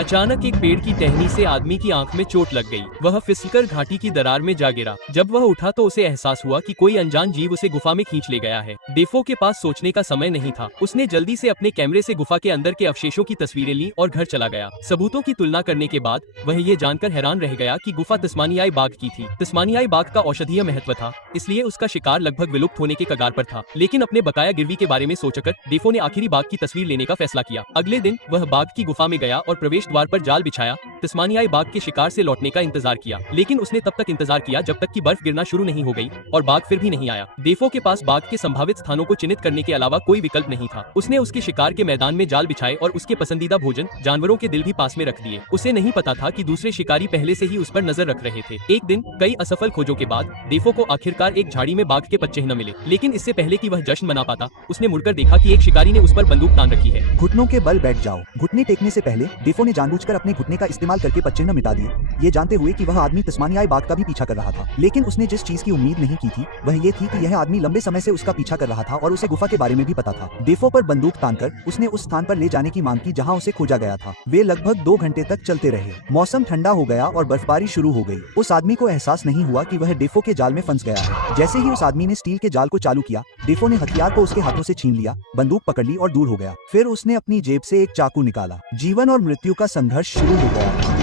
अचानक एक पेड़ की टहनी से आदमी की आंख में चोट लग गई। वह फिसलकर घाटी की दरार में जा गिरा। जब वह उठा तो उसे एहसास हुआ कि कोई अनजान जीव उसे गुफा में खींच ले गया है। डेफो के पास सोचने का समय नहीं था। उसने जल्दी से अपने कैमरे से गुफा के अंदर के अवशेषों की तस्वीरें ली और घर चला गया। सबूतों की तुलना करने के बाद वह ये जानकर हैरान रह गया कि गुफा तस्मानियाई बाघ की थी। तस्मानियाई बाघ का औषधीय महत्व था, इसलिए उसका शिकार लगभग विलुप्त होने के कगार पर था। लेकिन अपने बकाया गिरवी के बारे में सोचकर डेफो ने आखिरी बाघ की तस्वीर लेने का फैसला किया। अगले दिन वह बाघ की गुफा में गया और प्रवेश द्वार पर जाल बिछाया। तस्मानियाई बाघ के शिकार से लौटने का इंतजार किया, लेकिन उसने तब तक इंतजार किया जब तक कि बर्फ गिरना शुरू नहीं हो गई और बाघ फिर भी नहीं आया। डेफो के पास बाघ के संभावित स्थानों को चिन्हित करने के अलावा कोई विकल्प नहीं था। उसने उसके शिकार के मैदान में जाल बिछाए और उसके पसंदीदा भोजन जानवरों के दिल भी पास में रख दिए। उसे नहीं पता था कि दूसरे शिकारी पहले से ही उस पर नजर रख रहे थे। एक दिन कई असफल खोजों के बाद डेफो को आखिरकार एक झाड़ी में बाघ के पदचिह्न मिले। लेकिन इससे पहले कि वह जश्न मना पाता, उसने मुड़कर देखा कि एक शिकारी ने उस पर बंदूक तान रखी है। घुटनों के बल बैठ जाओ। घुटने टेकने से पहले डेफो ने जानबूझकर अपने घुटने का इस्तेमाल करके पदचिह्न मिटा दिए, ये जानते हुए कि वह आदमी तस्मानियाई बाघ का भी पीछा कर रहा था। लेकिन उसने जिस चीज की उम्मीद नहीं की थी वह ये थी कि यह आदमी लंबे समय से उसका पीछा कर रहा था और उसे गुफा के बारे में भी पता था। डेफो पर बंदूक तानकर उसने उस स्थान पर ले जाने की मांग की जहां उसे खोजा गया था। वे लगभग 2 घंटे तक चलते रहे। मौसम ठंडा हो गया और बर्फबारी शुरू हो गई। उस आदमी को एहसास नहीं हुआ कि वह डेफो के जाल में फंस गया है। जैसे ही उस आदमी ने स्टील के जाल को चालू किया, डेफो ने हथियार को उसके हाथों से छीन लिया, बंदूक पकड़ ली और दूर हो गया। फिर उसने अपनी जेब से एक चाकू निकाला। जीवन और मृत्यु का संघर्ष शुरू हो गया।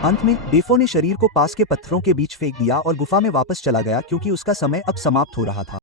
अंत में डेफो ने शरीर को पास के पत्थरों के बीच फेंक दिया और गुफा में वापस चला गया क्योंकि उसका समय अब समाप्त हो रहा था।